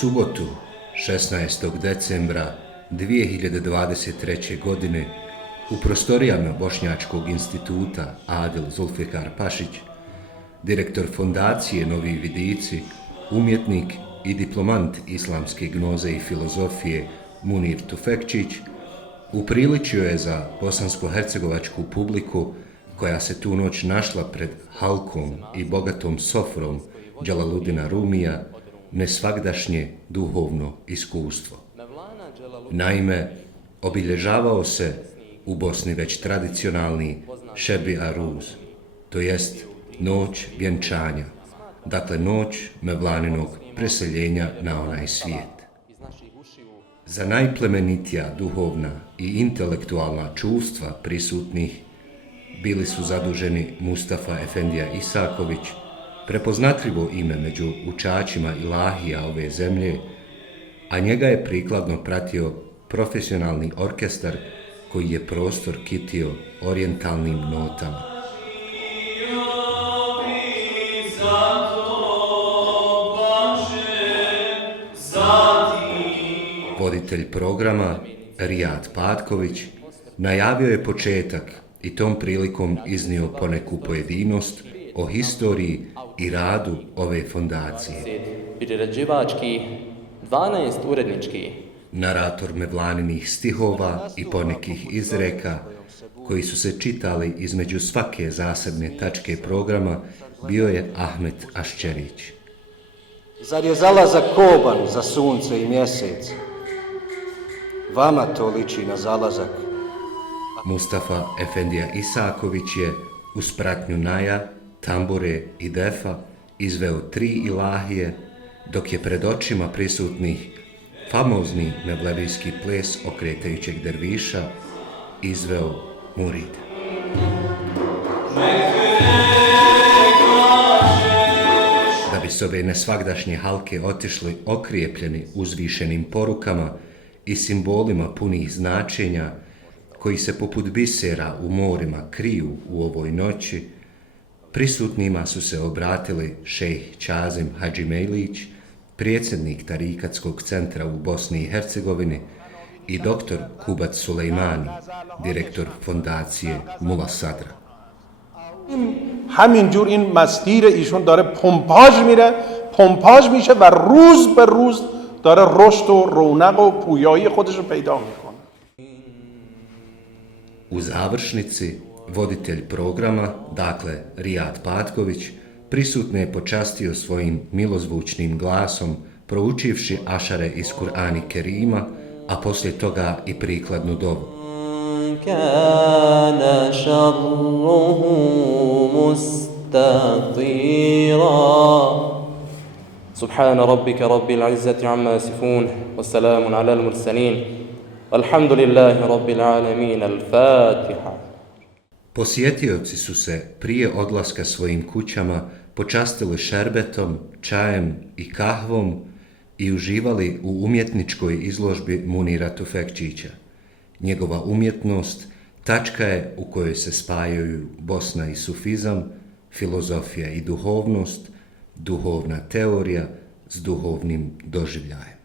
subotu, 16. decembra 2023. godine, u prostorijama Bošnjačkog instituta Adil Zulfikar Pašić, direktor fondacije Novi Vidici, umjetnik i diplomant islamske gnoze i filozofije Munir Tufekčić, upriličio je za bosansko-hercegovačku publiku koja se tu noć našla pred halkom i bogatom sofrom Đalaludina Rumija nesvagdašnje duhovno iskustvo. Naime, obilježavao se u Bosni već tradicionalni Šebi Aruz, to jest noć vjenčanja, dakle noć Mevlaninog preseljenja na onaj svijet. Za najplemenitija duhovna i intelektualna čustva prisutnih bili su zaduženi Mustafa Efendija Isaković, prepoznatljivo ime među učačima ilahija ove zemlje, a njega je prikladno pratio profesionalni orkestar koji je prostor kitio orijentalnim notama. Voditelj programa, Rijad Patković, najavio je početak i tom prilikom iznio poneku pojedinost o historiji i radu ove fondacije. Priređivački, 12 urednički. Narator Mevlaninih stihova i ponekih izreka, koji su se čitali između svake zasebne tačke programa, bio je Ahmet Aščerić. Zar je zalazak koban za sunce i mjesec? Vama to liči na zalazak. Mustafa Efendija Isaković je uz pratnju naja, tambure i defa izveo 3 ilahije, dok je pred očima prisutnih famozni mevlevijski ples okretajućeg derviša izveo murid. Da bi s ove nesvagdašnje halke otišli okrijepljeni uzvišenim porukama i simbolima punih značenja, koji se poput bisera u morima kriju u ovoj noći, prisutnima su se obratili šejh Čazim Hadžimejlić, predsjednik Tarikatskog centra u Bosni i Hercegovini, i doktor Kubat Sulejmani, direktor fondacije Mulla Sadra. همینجور این مسیر ایشون داره پمپاژ میشه و روز به روز داره رشد و رونق و پویایی خودش رو پیدا میکنه. U završnici, voditelj programa, dakle Rijad Patković, prisutne je počastio svojim milozvučnim glasom, proučivši ašare iz Kur'ana Kerima, a poslije toga i prikladnu dovu. Kana šarruhu mustatira. Subhana rabbika rabbil izzati amma yasifun, wassalamun ala al-mursalin, alhamdulillahi rabbil alamin, al-Fatiha. Posjetioci su se prije odlaska svojim kućama počastili šerbetom, čajem i kahvom i uživali u umjetničkoj izložbi Munira Tufekčića. Njegova umjetnost tačka je u kojoj se spajaju Bosna i sufizam, filozofija i duhovnost, duhovna teorija s duhovnim doživljajem.